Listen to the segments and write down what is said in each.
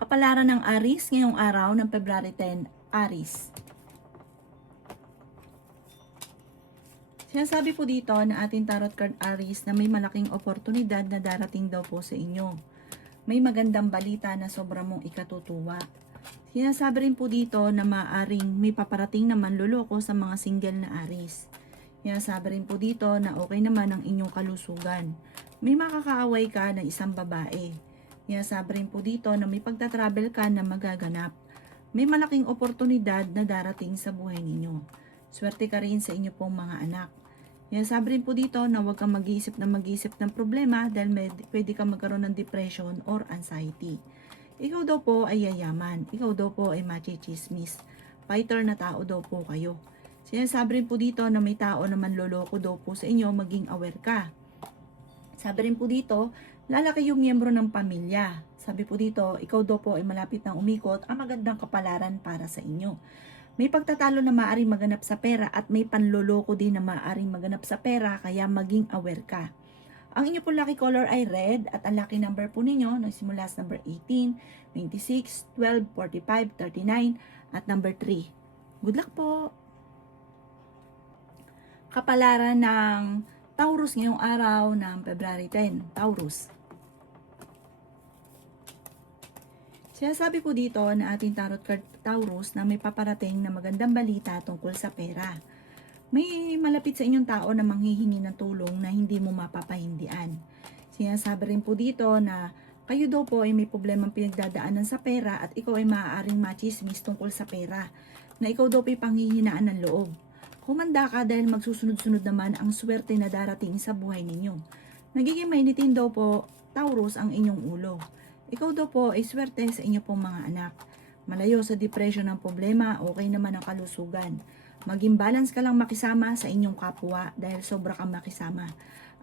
Kapalaran ng Aries ngayong araw ng February 10, Aries. Sinasabi po dito na ating tarot card Aries na may malaking oportunidad na darating daw po sa inyo. May magandang balita na sobrang mong ikatutuwa. Sinasabi rin po dito na maaaring may paparating na manloloko sa mga single na Aries. Sinasabi rin po dito na okay naman ang inyong kalusugan. May makakaaway ka na isang babae. Sinasabi rin po dito na may pagtatravel ka na magaganap. May malaking oportunidad na darating sa buhay ninyo. Swerte ka rin sa inyo pong mga anak. Sinasabi rin po dito na huwag kang mag-iisip ng problema dahil pwede kang magkaroon ng depression or anxiety. Ikaw daw po ay yayaman. Ikaw daw po ay machichismis. Fighter na tao daw po kayo. Sinasabi rin po dito na may tao na manloloko daw po sa inyo, maging aware ka. Sabi rin po dito, lalaki yung miyembro ng pamilya. Sabi po dito, ikaw daw po ay malapit ng umikot ang magandang kapalaran para sa inyo. May pagtatalo na maaaring maganap sa pera at may panloloko din na maaaring maganap sa pera, kaya maging aware ka. Ang inyo po lucky color ay red at ang lucky number po ninyo nagsimula sa number 18, 26, 12, 45, 39 at number 3. Good luck po! Kapalaran ng Taurus ngayong araw ng February 10, Taurus. Sinasabi po dito na ating tarot card Taurus na may paparating na magandang balita tungkol sa pera. May malapit sa inyong tao na manghihingi ng tulong na hindi mo mapapahindian. Sinasabi rin po dito na kayo daw po ay may problemang pinagdadaanan sa pera at ikaw ay maaaring machismis tungkol sa pera, na ikaw daw po ay panghihinaan ng loob. Humanda ka dahil magsusunod-sunod naman ang swerte na darating sa buhay ninyo. Nagiging mainitin daw po, Taurus, ang inyong ulo. Ikaw daw po ay swerte sa inyo pong mga anak. Malayo sa depression ng problema, okay naman ang kalusugan. Maging balance ka lang makisama sa inyong kapwa dahil sobra kang makisama.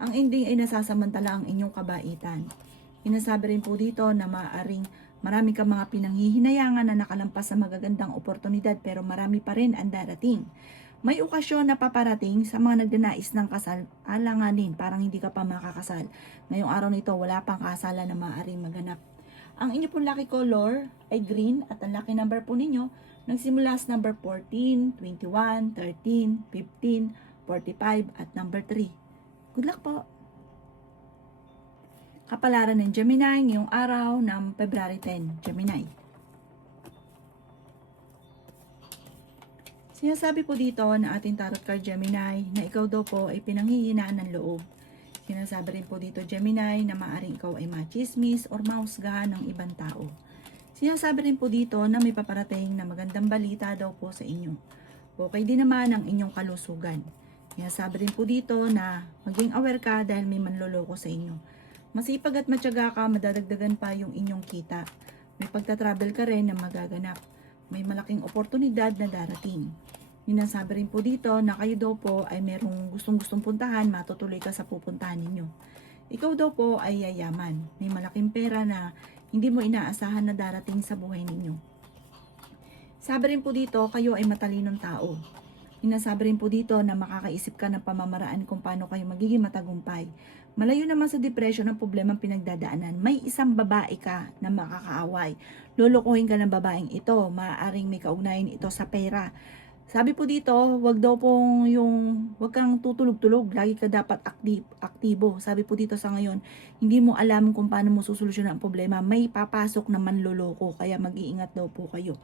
Ang ending ay nasasamantala ang inyong kabaitan. Sinasabi rin po dito na maaaring marami kang mga pinanghihinayangan na nakalampas sa magagandang oportunidad pero marami pa rin ang darating. May okasyon na paparating sa mga nagdanais ng kasal, alanganin, parang hindi ka pa makakasal. Ngayong araw nito, wala pang kasalan na maaaring maganap. Ang inyo pong lucky color ay green at ang lucky number po ninyo nagsimula sa number 14, 21, 13, 15, 45 at number 3. Good luck po! Kapalaran ng Gemini ngayong araw ng February 10, Gemini. Sinasabi po dito na ating tarot card Gemini na ikaw daw po ay pinanghihinaan ng loob. Sinasabi rin po dito Gemini na maaaring ikaw ay machismis or mahusgahan ng ibang tao. Sinasabi rin po dito na may paparating na magandang balita daw po sa inyo. Okay din naman ang inyong kalusugan. Sinasabi rin po dito na maging aware ka dahil may manloloko sa inyo. Masipag at matyaga ka, madadagdagan pa yung inyong kita. May pagtatravel ka rin na magaganap. May malaking oportunidad na darating. Sinasabi rin po dito na kayo daw po ay merong gustong-gustong puntahan, matutuloy ka sa pupuntahan ninyo. Ikaw daw po ay yayaman. May malaking pera na hindi mo inaasahan na darating sa buhay ninyo. Sabi rin po dito, kayo ay matalinong tao. Sinasabi rin po dito na makakaisip ka ng pamamaraan kung paano kayo magiging matagumpay. Malayo naman sa depression ang problemang pinagdadaanan. May isang babae ka na makakaaway. Lulukuhin ka ng babaeng ito. Maaaring may kaugnayan ito sa pera. Sabi po dito, wag kang tutulog-tulog, lagi ka dapat aktibo. Sabi po dito sa ngayon, hindi mo alam kung paano mo susolusyonan ang problema, may papasok na manloloko, kaya mag-iingat daw po kayo.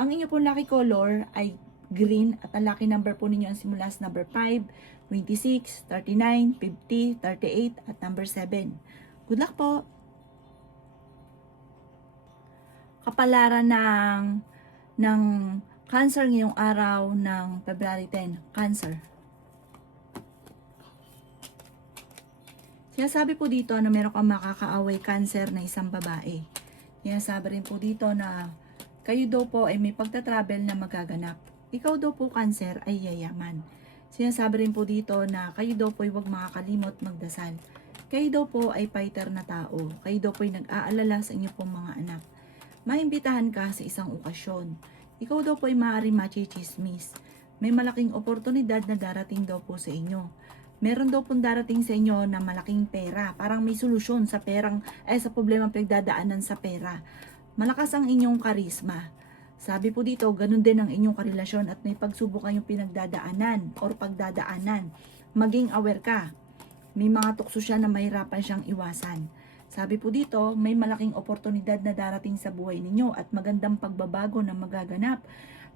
Ang inyo pong lucky color ay green at ang lucky number po ninyo ang simula sa number 5, 26, 39, 50, 38 at number 7. Good luck po! Kapalaran ng Cancer ngayong araw ng February 10. Cancer. Sinasabi po dito na meron kang makakaaway Cancer na isang babae. Sinasabi rin po dito na kayo daw po ay may pagtatravel na magaganap. Ikaw daw po Cancer ay yayaman. Sinasabi rin po dito na kayo daw po ay huwag makakalimot magdasal. Kayo daw po ay fighter na tao. Kayo daw po ay nag-aalala sa inyo pong mga anak. Maimbitahan ka sa isang okasyon. Ikaw daw po ay maaaring machichismis. May malaking oportunidad na darating daw po sa inyo. Meron daw pong darating sa inyo na malaking pera. Parang may solusyon sa sa problemang pinagdadaanan sa pera. Malakas ang inyong karisma. Sabi po dito, ganun din ang inyong karelasyon at may pagsubok kayong pinagdadaanan or pagdadaanan. Maging aware ka. May mga tukso siya na mahirapan siyang iwasan. Sabi po dito, may malaking oportunidad na darating sa buhay ninyo at magandang pagbabago na magaganap.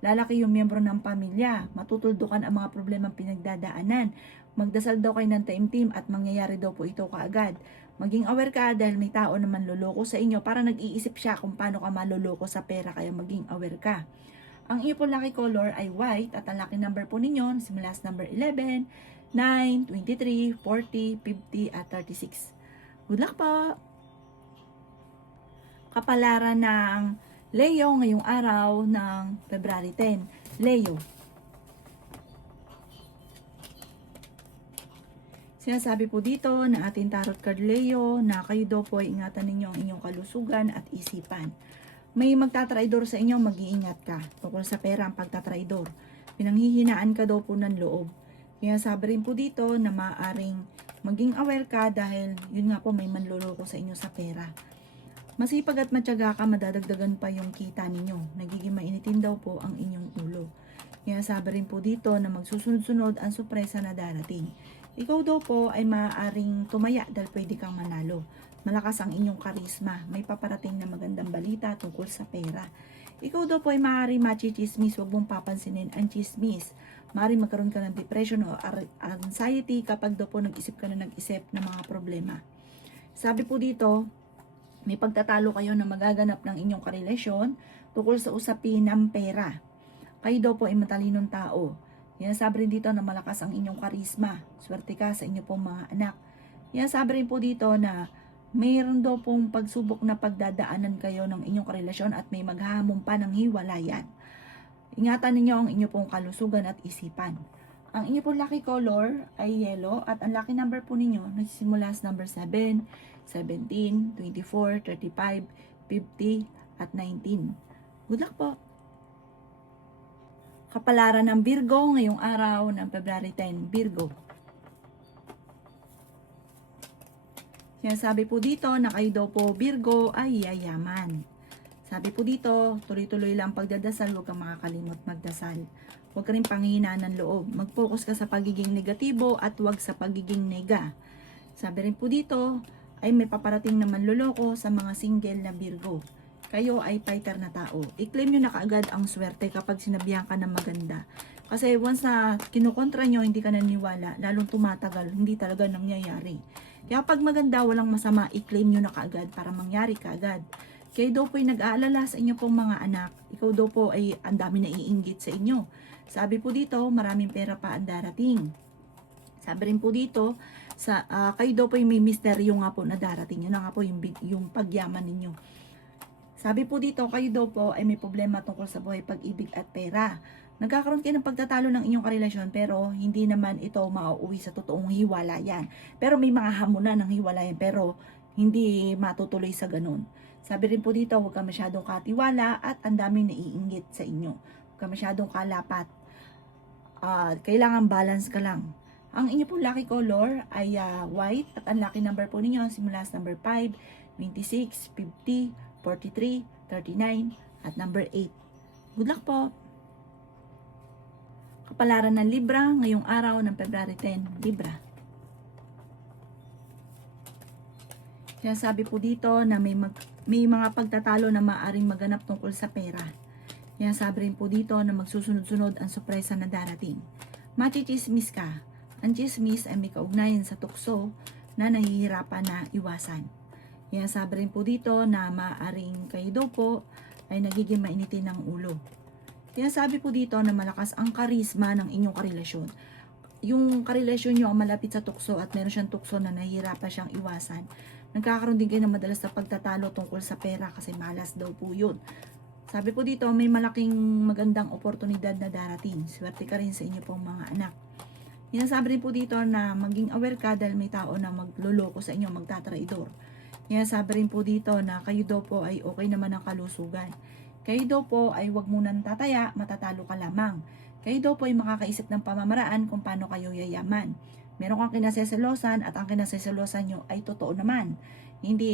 Lalaki yung miyembro ng pamilya, matutuldukan ang mga problemang pinagdadaanan. Magdasal daw kayo ng taimtim at mangyayari daw po ito kaagad. Maging aware ka dahil may tao na manloloko sa inyo para nag-iisip siya kung paano ka maloloko sa pera, kaya maging aware ka. Ang iyo po lucky color ay white at ang lucky number po ninyo simula sa number 11, 9, 23, 40, 50 at 36. Good luck po! Kapalaran ng Leo ngayong araw ng February 10. Leo. Sinasabi po dito na ating tarot card Leo na kayo daw po ay ingatan ninyo ang inyong kalusugan at isipan. May magtatraidor sa inyo, mag-iingat ka. Tungkol sa pera ang pagtatraidor. Pinanghihinaan ka daw po ng loob. Kaya sabi rin po dito na maaaring maging aware ka dahil yun nga po may manloloko sa inyo sa pera. Masipag at matyaga ka, madadagdagan pa yung kita ninyo. Nagiging mainitin daw po ang inyong ulo. Kaya sabi rin po dito na magsusunod-sunod ang sorpresa na darating. Ikaw daw po ay maaaring tumaya dahil pwede kang manalo. Malakas ang inyong karisma. May paparating na magandang balita tungkol sa pera. Ikaw daw po ay maaaring machichismis. Huwag mong papansinin ang chismis. Maaaring magkaroon ka ng depression o anxiety kapag daw po nag-isip ka na nag-isip ng mga problema. Sabi po dito, may pagtatalo kayo na magaganap ng inyong karelasyon tungkol sa usapin ng pera. Kayo daw po ay matalinong tao. Yan sabi rin dito na malakas ang inyong karisma. Swerte ka sa inyo pong mga anak. Yan sabi rin po dito na mayroon daw pong pagsubok na pagdadaanan kayo ng inyong karelasyon at may maghahamon pa ng hiwalayan. Ingatan ninyo ang inyo pong kalusugan at isipan. Ang inyo pong lucky color ay yellow at ang lucky number po ninyo nagsisimula sa number 7, 17, 24, 35, 50 at 19. Good luck po! Kapalaran ng Virgo ngayong araw ng February 10. Virgo. Sinasabi po dito na kayo daw po Virgo ay yayaman. Sabi po dito, tuloy-tuloy lang pagdadasal, huwag kang makakalimot magdasal. Huwag ka rin panghihinaan ng loob. Mag-focus ka sa pagiging negatibo at huwag sa pagiging nega. Sabi rin po dito, ay may paparating na manloloko sa mga single na Virgo. Kayo ay fighter na tao. I-claim nyo na kaagad ang swerte kapag sinabihan ka ng maganda. Kasi once na kinukontra nyo, hindi ka naniwala, lalong tumatagal, hindi talaga nangyayari. Kaya pag maganda, walang masama, i-claim nyo na kaagad para mangyari kaagad. Kayo daw po ay nag-aalala sa inyo pong mga anak. Ikaw daw po ay ang dami na iinggit sa inyo. Sabi po dito, maraming pera pa ang darating. Sabi rin po dito, kayo daw po ay may misteryo nga po na darating. Yun na nga po yung pagyaman ninyo. Sabi po dito, kayo daw po ay may problema tungkol sa buhay, pag-ibig at pera. Nagkakaroon kayo ng pagtatalo ng inyong karelasyon pero hindi naman ito mauuwi sa totoong hiwalayan. Pero may mga hamunan ng hiwalayan pero hindi matutuloy sa ganun. Sabi rin po dito, huwag ka masyadong katiwala at ang daming naiinggit sa inyo. Huwag ka masyadong kalapat. Kailangan balance ka lang. Ang inyo pong lucky color ay white at ang lucky number po ninyo simula sa number 5, 26, 50, 43, 39, at number 8. Good luck po! Kapalaran ng Libra ngayong araw ng February 10, Libra. Sinasabi po dito na may mga pagtatalo na maaaring maganap tungkol sa pera. Sinasabi rin po dito na magsusunod-sunod ang sorpresa na darating. Machichismis ka. Ang chismis ay may kaugnayan sa tukso na nahihirapan na iwasan. Yan sabi rin po dito na maaaring kayo daw po ay nagiging mainitin ng ulo. Yan sabi po dito na malakas ang karisma ng inyong karelasyon. Yung karelasyon nyo ang malapit sa tukso at meron siyang tukso na nahihirapan siyang iwasan. Nagkakaroon din kayo ng madalas na pagtatalo tungkol sa pera kasi malas daw po yun. Sabi po dito may malaking magandang oportunidad na darating. Swerte ka rin sa inyo pong mga anak. Yan sabi rin po dito na maging aware ka dahil may tao na magloloko sa inyo, magtatraidor. Kaya sabi rin po dito na kayo daw po ay okay naman ang kalusugan. Kayo daw po ay huwag munang tataya, matatalo ka lamang. Kayo daw po ay makakaisip ng pamamaraan kung paano kayo yayaman. Meron kang kinaseselosan at ang kinaseselosan nyo ay totoo naman. Hindi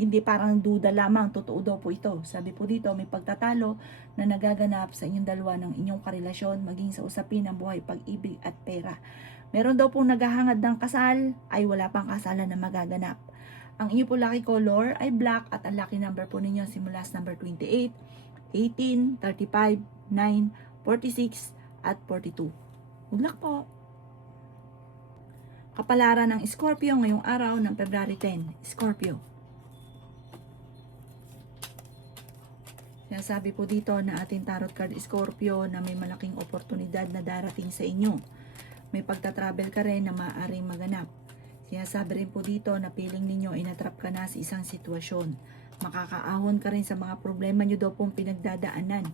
hindi parang duda lamang, totoo daw po ito. Sabi po dito, may pagtatalo na nagaganap sa inyong dalawa ng inyong karelasyon, maging sa usapin ng buhay, pag-ibig at pera. Meron daw pong naghahangad ng kasal, ay wala pang kasalan na magaganap. Ang inyo po lucky color ay black at ang lucky number po ninyo simula sa number 28, 18, 35, 9, 46 at 42. Good luck po! Kapalaran ng Scorpio ngayong araw ng February 10. Scorpio. Sinasabi po dito na ating tarot card Scorpio na may malaking oportunidad na darating sa inyo. May pagta-travel ka rin na maaaring maganap. Sinasabi rin po dito na feeling ninyo ay natrap ka na sa isang sitwasyon. Makakaahon ka rin sa mga problema nyo daw pong pinagdadaanan.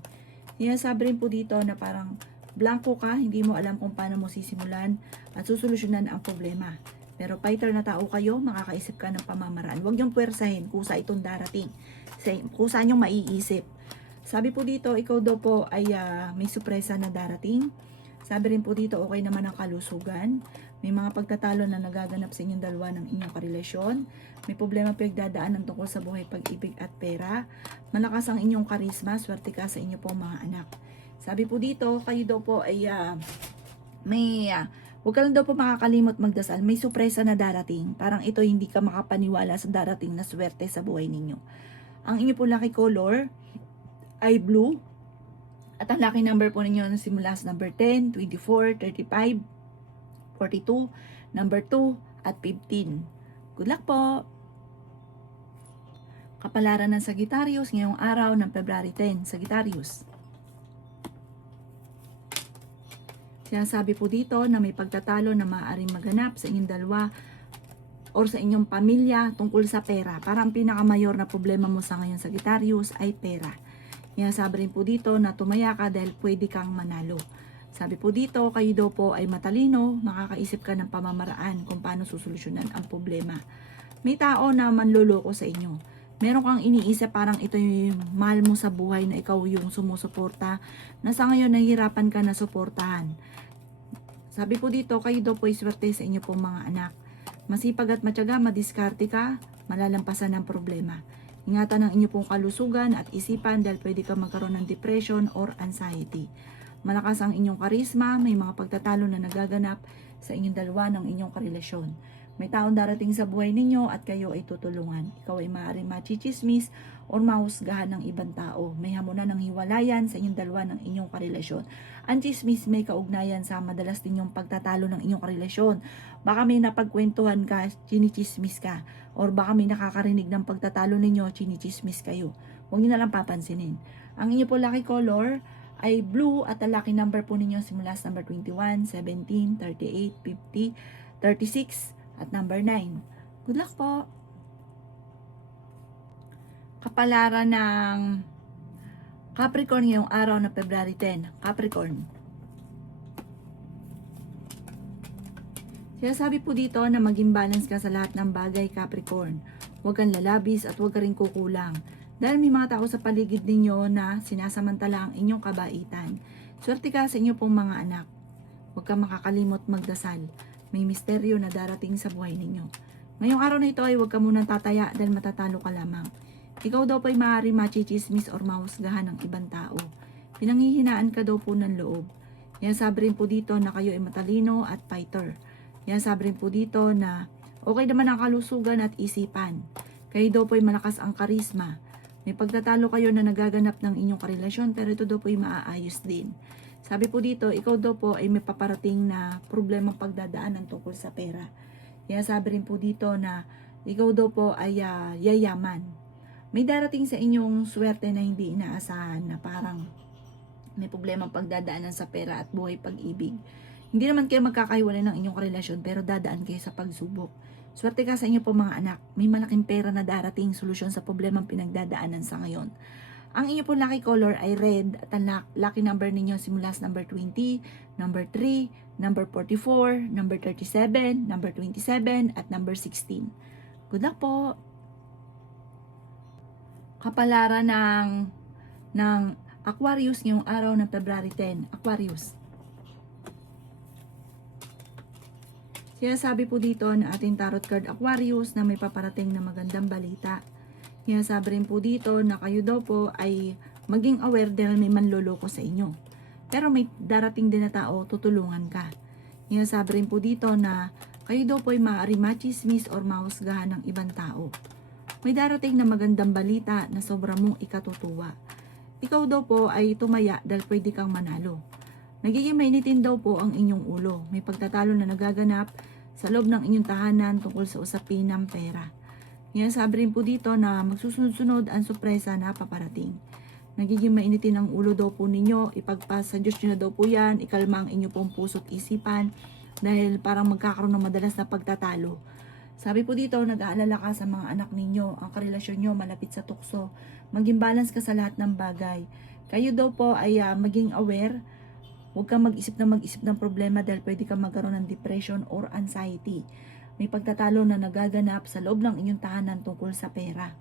Sinasabi rin po dito na parang blanco ka, hindi mo alam kung paano mo sisimulan at susolusyonan ang problema. Pero fighter na tao kayo, makakaisip ka ng pamamaraan. Huwag niyong puwersahin kusa itong darating. Kusa niyong maiisip. Sabi po dito, ikaw daw po ay may sorpresa na darating. Sabi rin po dito, okay naman ang kalusugan. May mga pagtatalo na nagaganap sa inyong dalawa ng inyong karelasyon. May problema pinagdadaanan tungkol sa buhay, pag-ibig at pera. Malakas ang inyong karisma, swerte ka sa inyo pong mga anak. Sabi po dito, kayo daw po ay huwag ka lang daw po makakalimot magdasal. May sorpresa na darating. Parang ito hindi ka makapaniwala sa darating na swerte sa buhay ninyo. Ang inyo po lucky color ay blue. At ang lucky number po ninyo simula sa number 10, 24, 35, 42, number 2, at 15. Good luck po! Kapalaran ng Sagittarius ngayong araw ng February 10. Sagittarius. Sinasabi po dito na may pagtatalo na maaaring maganap sa inyong dalawa or sa inyong pamilya tungkol sa pera. Parang pinakamayor na problema mo sa ngayon, Sagittarius, ay pera. Sinasabi rin po dito na tumaya ka dahil pwede kang manalo. Sabi po dito, kayo daw po ay matalino, makakaisip ka ng pamamaraan kung paano susolusyonan ang problema. May tao na manloloko sa inyo. Meron kang iniisip parang ito yung mahal mo sa buhay na ikaw yung sumusuporta, na sa ngayon nahihirapan ka na suportahan. Sabi po dito, kayo daw po ay swerte sa inyo pong mga anak. Masipag at matyaga, madiskarte ka, malalampasan ang problema. Ingatan ang inyo pong kalusugan at isipan dahil pwede ka magkaroon ng depression or anxiety. Malakas ang inyong karisma, may mga pagtatalo na nagaganap sa inyong dalawa ng inyong karelasyon. May taong darating sa buhay ninyo at kayo ay tutulungan. Ikaw ay maaaring machichismis or mahusgahan ng ibang tao. May hamunan ng hiwalayan sa inyong dalawa ng inyong karelasyon. Ang chismis may kaugnayan sa madalas ninyong pagtatalo ng inyong karelasyon. Baka may napagkwentuhan ka, chinichismis ka. Or baka may nakakarinig ng pagtatalo ninyo, chinichismis kayo. Huwag niyo na lang papansinin. Ang inyo po lucky color ay blue at ang lucky number po ninyo simula sa number 21, 17, 38, 50, 36 at number 9. Good luck po! Kapalaran ng Capricorn ngayong araw na February 10. Capricorn. Sinasabi po dito na maging balance ka sa lahat ng bagay, Capricorn. Huwag kang lalabis at huwag ka rin kukulang. Dahil may mga tao sa paligid ninyo na sinasamantala ang inyong kabaitan. Swerte ka sa inyo pong mga anak. Huwag kang makakalimot magdasal. May misteryo na darating sa buhay ninyo. Ngayong araw na ito ay huwag ka munang tataya dahil matatalo ka lamang. Ikaw daw po ay maaari machichismis or mahusgahan ng ibang tao. Pinanghihinaan ka daw po ng loob. Yan sabi rin po dito na kayo ay matalino at fighter. Yan sabi rin po dito na okay naman ang kalusugan at isipan. Kayo daw po ay malakas ang karisma. May pagtatalo kayo na nagaganap ng inyong karelasyon pero ito daw po ay maaayos din. Sabi po dito, ikaw daw po ay may paparating na problema pagdadaanan tungkol sa pera. Yan sabi rin po dito na ikaw daw po ay yayaman. May darating sa inyong swerte na hindi inaasahan na parang may problema pagdadaanan sa pera at buhay pag-ibig. Hindi naman kayo magkakahiwalay ng inyong relasyon pero dadaan kayo sa pagsubok. Swerte ka sa inyo po mga anak. May malaking pera na darating solusyon sa problemang pinagdadaanan sa ngayon. Ang inyo po lucky color ay red at ang lucky number ninyo simula sa number 20, number 3, number 44, number 37, number 27 at number 16. Good luck po! Kapalaran ng Aquarius ngayong araw ng February 10. Aquarius. Sinasabi po dito na ating tarot card Aquarius na may paparating na magandang balita. Sinasabi rin po dito na kayo daw po ay maging aware dahil may manloloko sa inyo. Pero may darating din na tao, tutulungan ka. Sinasabi rin po dito na kayo daw po ay maaari machismis or mahusgahan ng ibang tao. May darating na magandang balita na sobrang mong ikatutuwa. Ikaw daw po ay tumaya dahil pwede kang manalo. Nagiging mainitin daw po ang inyong ulo. May pagtatalo na nagaganap sa loob ng inyong tahanan tungkol sa usapin ng pera. Sabi rin po dito na magsusunod-sunod ang sorpresa na paparating. Nagiging mainitin ang ulo daw po ninyo. Ipagpas sa Diyos nyo na daw po yan. Ikalma ang inyong pong puso't isipan dahil parang magkakaroon ng madalas na pagtatalo. Sabi po dito, nag-aalala ka sa mga anak ninyo. Ang karelasyon nyo malapit sa tukso. Maging balance ka sa lahat ng bagay. Kayo daw po ay maging aware. Huwag kang mag-isip ng problema dahil pwede kang magkaroon ng depression or anxiety. May pagtatalo na nagaganap sa loob ng inyong tahanan tungkol sa pera.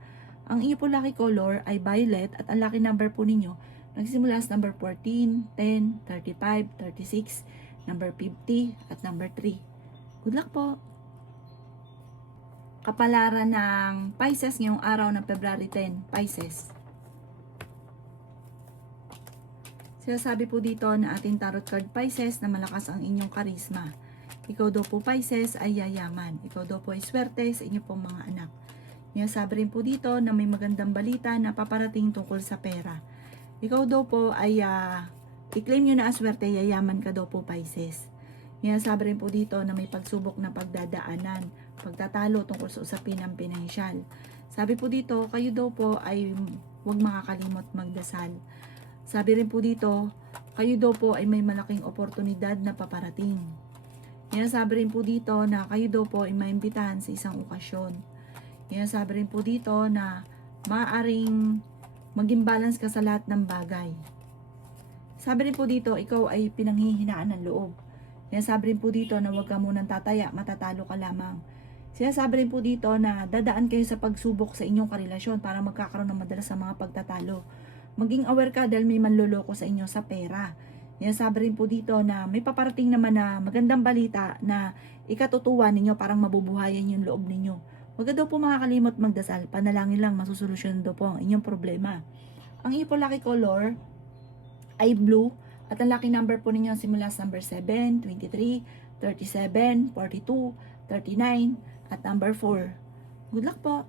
Ang inyo po lucky color ay violet at ang lucky number po ninyo nagsimula sa number 14, 10, 35, 36, number 50 at number 3. Good luck po! Kapalaran ng Pisces ngayong araw ng February 10, Pisces. Sinasabi po dito na ating tarot card Pisces na malakas ang inyong karisma. Ikaw daw po Pisces ay yayaman. Ikaw daw po ay swerte sa inyong pong mga anak. Sinasabi rin po dito na may magandang balita na paparating tungkol sa pera. Ikaw daw po ay i-claim nyo na aswerte, yayaman ka daw po Pisces. Sinasabi rin po dito na may pagsubok na pagdadaanan, pagtatalo tungkol sa usapin ng pinansyal. Sabi po dito, kayo daw po ay huwag makakalimot magdasal. Sabi rin po dito, kayo daw po ay may malaking oportunidad na paparating. Sabi rin po dito na kayo daw po ay maimbitahan sa isang okasyon. Sabi rin po dito na maaaring maging balance ka sa lahat ng bagay. Sabi rin po dito, ikaw ay pinanghihinaan ng loob. Sabi rin po dito na huwag ka munang tataya, matatalo ka lamang. Sinasabi rin po dito na dadaan kayo sa pagsubok sa inyong karelasyon para magkakaroon ng madalas sa mga pagtatalo. Maging aware ka dahil may manloloko sa inyo sa pera. Sabi rin po dito na may paparating naman na magandang balita na ikatutuwa ninyo, parang mabubuhayan yung loob ninyo. Huwag daw po makakalimot magdasal, panalangin lang, masusolusyon daw po ang inyong problema. Ang inyong po lucky color ay blue at ang lucky number po ninyo simula sa number 7, 23, 37, 42, 39 at number 4. Good luck po!